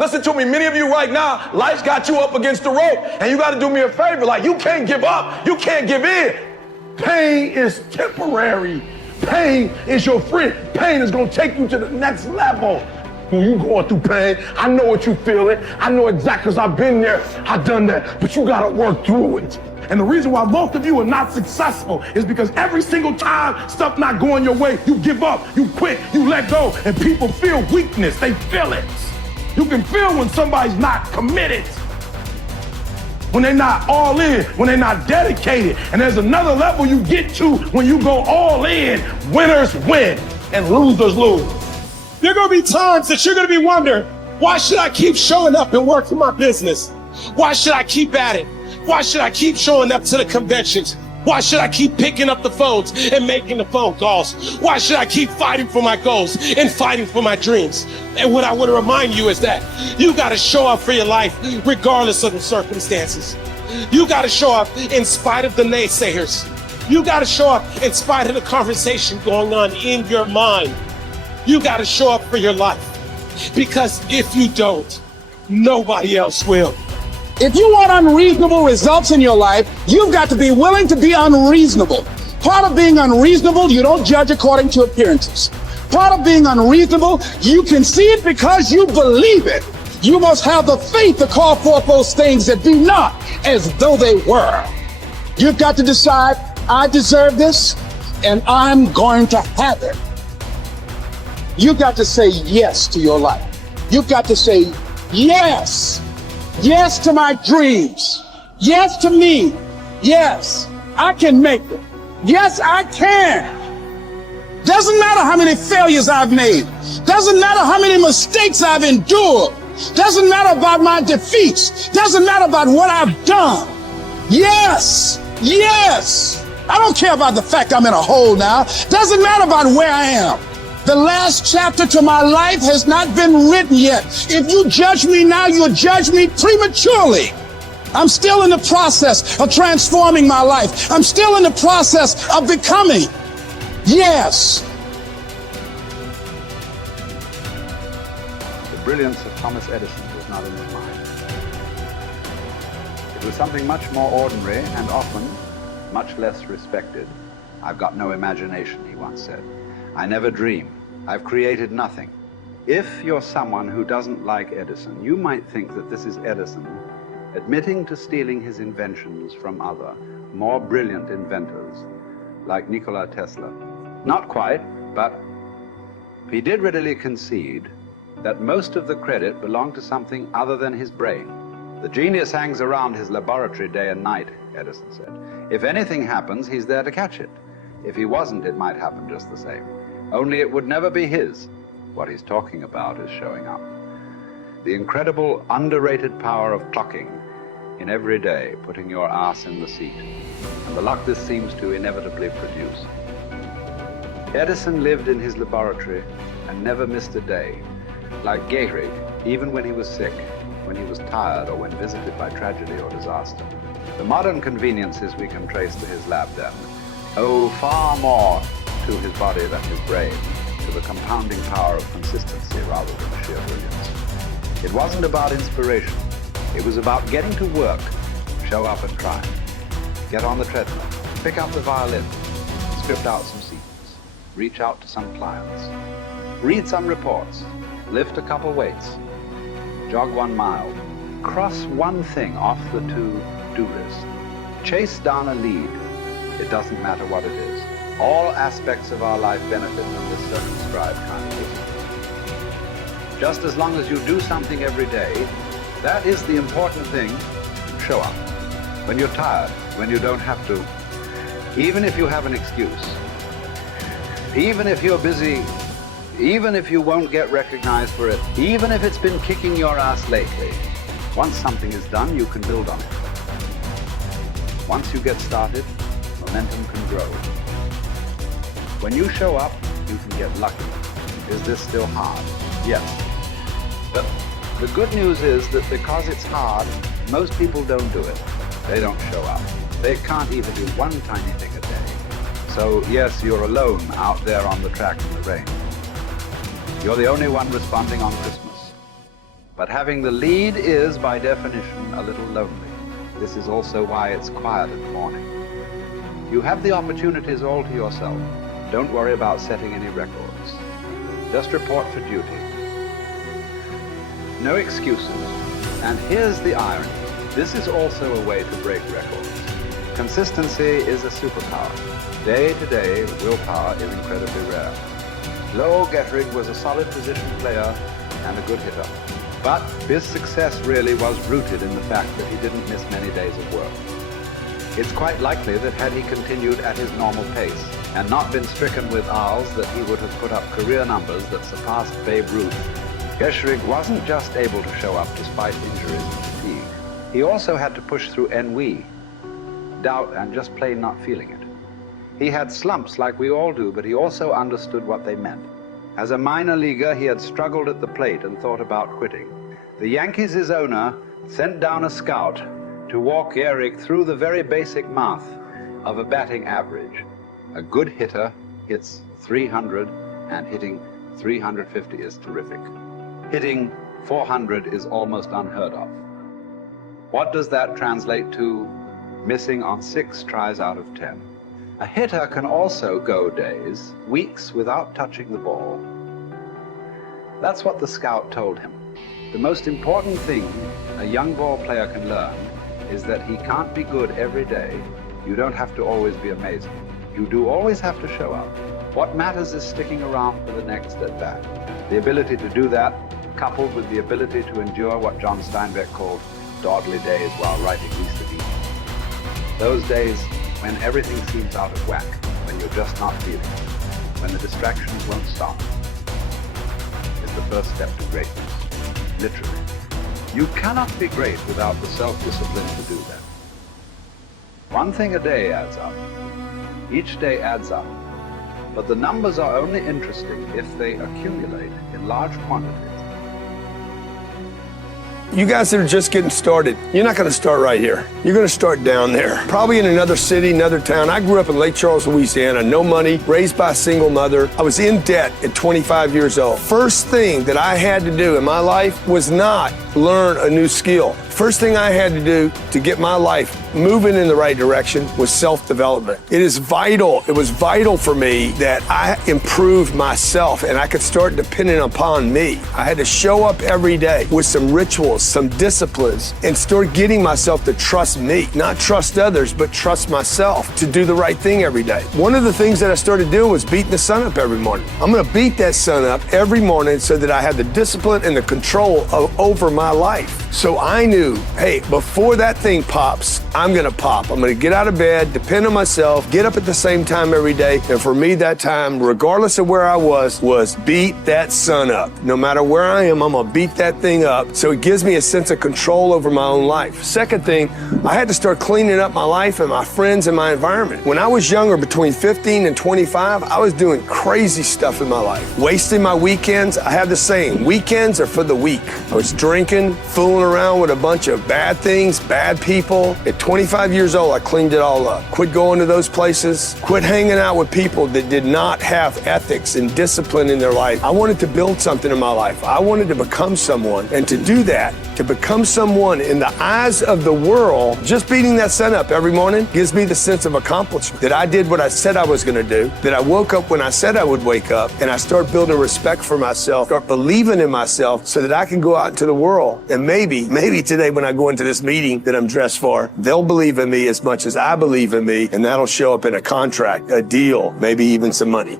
Listen to me, many of you right now, life's got you up against the rope, and you got to do me a favor. Like, you can't give up. You can't give in. Pain is temporary. Pain is your friend. Pain is going to take you to the next level. When you going through pain, I know what you feeling. I know exactly, because I've been there. I've done that. But you got to work through it. And the reason why most of you are not successful is because every single time stuff not going your way, you give up, you quit, you let go, and people feel weakness. They feel it. You can feel when somebody's not committed, when they're not all in, when they're not dedicated. And there's another level you get to when you go all in. Winners win and losers lose. There are going to be times that you're going to be wondering, why should I keep showing up and working my business? Why should I keep at it? Why should I keep showing up to the conventions? Why should I keep picking up the phones and making the phone calls? Why should I keep fighting for my goals and fighting for my dreams? And what I want to remind you is that you got to show up for your life regardless of the circumstances. You got to show up in spite of the naysayers. You got to show up in spite of the conversation going on in your mind. You got to show up for your life, because if you don't, nobody else will. If you want unreasonable results in your life, you've got to be willing to be unreasonable. Part of being unreasonable, you don't judge according to appearances. Part of being unreasonable, you can see it because you believe it. You must have the faith to call forth those things that be not as though they were. You've got to decide, I deserve this, and I'm going to have it. You've got to say yes to your life. You've got to say yes. Yes to my dreams. Yes to me. Yes, I can make it. Yes, I can. Doesn't matter how many failures I've made. Doesn't matter how many mistakes I've endured. Doesn't matter about my defeats. Doesn't matter about what I've done. Yes, yes. I don't care about the fact I'm in a hole now. Doesn't matter about where I am. The last chapter to my life has not been written yet. If you judge me now, you'll judge me prematurely. I'm still in the process of transforming my life. I'm still in the process of becoming. Yes. The brilliance of Thomas Edison was not in his mind. It was something much more ordinary and often much less respected. I've got no imagination, he once said. I never dream. I've created nothing. If you're someone who doesn't like Edison, you might think that this is Edison admitting to stealing his inventions from other, more brilliant inventors, like Nikola Tesla. Not quite, but he did readily concede that most of the credit belonged to something other than his brain. The genius hangs around his laboratory day and night, Edison said. If anything happens, he's there to catch it. If he wasn't, it might happen just the same. Only it would never be his. What he's talking about is showing up. The incredible, underrated power of clocking in every day, putting your ass in the seat, and the luck this seems to inevitably produce. Edison lived in his laboratory and never missed a day. Like 𝐥𝐤𝐤𝐞, even when he was sick, when he was tired, or when visited by tragedy or disaster. The modern conveniences we can trace to his lab den owe far more to his body than his brain, to the compounding power of consistency rather than sheer brilliance. It wasn't about inspiration. It was about getting to work, show up and try. Get on the treadmill, pick up the violin, script out some sequence, reach out to some clients, read some reports, lift a couple weights, jog 1 mile, cross one thing off the to-do list, chase down a lead. It doesn't matter what it is. All aspects of our life benefit from this circumscribed kind of wisdom. Just as long as you do something every day, that is the important thing. Show up. When you're tired, when you don't have to, even if you have an excuse, even if you're busy, even if you won't get recognized for it, even if it's been kicking your ass lately, once something is done, you can build on it. Once you get started, momentum can grow. When you show up, you can get lucky. Is this still hard? Yes. But the good news is that because it's hard, most people don't do it. They don't show up. They can't even do one tiny thing a day. So yes, you're alone out there on the track in the rain. You're the only one responding on Christmas. but having the lead is, by definition, a little lonely. This is also why it's quiet in the morning. You have the opportunities all to yourself. Don't worry about setting any records. Just report for duty. No excuses. And here's the irony. This is also a way to break records. Consistency is a superpower. Day to day, willpower is incredibly rare. 𝐥𝐢𝐤𝐞 was a solid position player and a good hitter. But his success really was rooted in the fact that he didn't miss many days of work. It's quite likely that had he continued at his normal pace and not been stricken with 𝐷𝐷𝐿s, that he would have put up career numbers that surpassed Babe Ruth. 𝐥𝐢𝐤𝐞 wasn't just able to show up despite injuries and fatigue. He also had to push through ennui, doubt, and just plain not feeling it. He had slumps like we all do, but he also understood what they meant. As a minor leaguer, he had struggled at the plate and thought about quitting. The Yankees' owner sent down a scout to walk 𝐥𝐢𝐤𝐞 through the very basic math of a batting average. A good hitter hits 300, and hitting 350 is terrific. Hitting 400 is almost unheard of. What does that translate to? Missing on 6 tries out of 10. A hitter can also go days, weeks without touching the ball. That's what the scout told him. The most important thing a young ball player can learn is that he can't be good every day. You don't have to always be amazing. You do always have to show up. What matters is sticking around for the next at-bat. The ability to do that, coupled with the ability to endure what John Steinbeck called dawdly days while writing Easter Eve. Those days when everything seems out of whack, when you're just not feeling it, when the distractions won't stop, is the first step to greatness, literally. You cannot be great without the self-discipline to do that. One thing a day adds up. Each day adds up. But the numbers are only interesting if they accumulate in large quantities. You guys that are just getting started, you're not going to start right here. You're going to start down there, probably in another city, another town. I grew up in Lake Charles, Louisiana, no money, raised by a single mother. I was in debt at 25 years old. First thing that I had to do in my life was not learn a new skill. First thing I had to do to get my life moving in the right direction was self-development. It is vital. It was vital for me that I improved myself and I could start depending upon me. I had to show up every day with some rituals, some disciplines, and start getting myself to trust me, not trust others, but trust myself to do the right thing every day. One of the things that I started doing was beating the sun up every morning. I'm going to beat that sun up every morning so that I have the discipline and the control over my life. So I knew, hey, before that thing pops, I'm going to pop. I'm going to get out of bed, depend on myself, get up at the same time every day. And for me, that time, regardless of where I was beat that sun up. No matter where I am, I'm going to beat that thing up. So it gives me a sense of control over my own life. Second thing, I had to start cleaning up my life and my friends and my environment. When I was younger, between 15 and 25, I was doing crazy stuff in my life. Wasting my weekends. I have the saying, weekends are for the weak. I was drinking, fooling around with a bunch of bad things, bad people. At 25 years old, I cleaned it all up. Quit going to those places. Quit hanging out with people that did not have ethics and discipline in their life. I wanted to build something in my life. I wanted to become someone. And to do that, to become someone in the eyes of the world, just beating that sun up every morning gives me the sense of accomplishment. That I did what I said I was going to do. That I woke up when I said I would wake up. And I start building respect for myself, start believing in myself so that I can go out into the world. And maybe today when I go into this meeting that I'm dressed for, they'll believe in me as much as I believe in me, and that'll show up in a contract, a deal, maybe even some money.